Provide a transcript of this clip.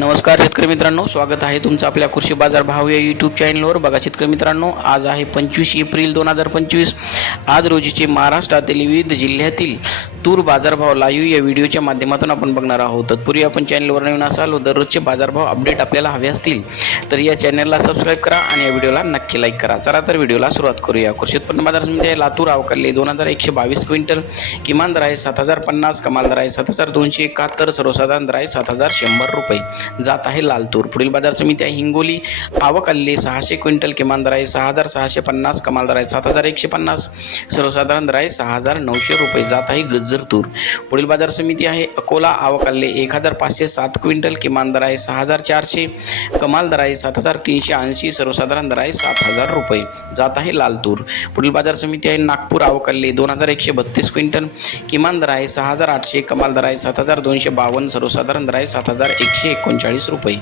नमस्कार शेतकरी मित्रांनो स्वागत आहे तुमचं आपल्या कृषी बाजार भाव या यूट्यूब चॅनलवर बघा शेतकरी मित्रांनो आज आहे पंचवीस एप्रिल दोन हजार पंचवीस. आज रोजीचे महाराष्ट्रातील विविध जिल्ह्यातील तूर बाजारभाव लाईव्ह या व्हिडिओच्या माध्यमातून आपण बघणार आहोत. तत्पूर्वी आपण चॅनलवर नवीन असाल व दररोजचे बाजारभाव अपडेट आपल्याला हवे असतील तर या चॅनलला सबस्क्राईब करा आणि या व्हिडिओला नक्की लाईक करा. चला तर व्हिडिओला सुरुवात करूया. कृषी उत्पन्न बाजार समिती लातूर अवकाले दोन हजार एकशे बावीस क्विंटल. किमान दर आहे सात हजार पन्नास कमाल दर आहे सात हजार दोनशे एकाहत्तर सर्वसाधारण दर आहे सात हजार शंभर रुपये. जात आहे लाल तूर पुढील बाजार समिती आहे हिंगोली आवक सहाशे क्विंटल किमान दर आहे सहा हजार सहाशे पन्नास कमाल दर आहे सात हजार एकशे पन्नास सर्वसाधारण दर आहे सहा हजार नऊशे रुपये. जात आहे गज जरतूर पुढील बाजार समिती आहे. अकोला आवक एक हजार पाचशे सात क्विंटल किमान दर आहे सहा हजार चारशे कमाल दर आहे सात हजार तीनशे ऐंशी सर्वसाधारण दर आहे सात हजार रुपये. जात आहे लालतूर पुढील बाजार समिती आहे नागपूर आवकल्ले दोन हजार एकशे बत्तीस क्विंटल किमान दर आहे सहा हजार आठशे कमाल दर आहे सात हजार दोनशे बावन्न सर्वसाधारण दर आहे सात हजार एकशे एकोणचाळीस रुपये.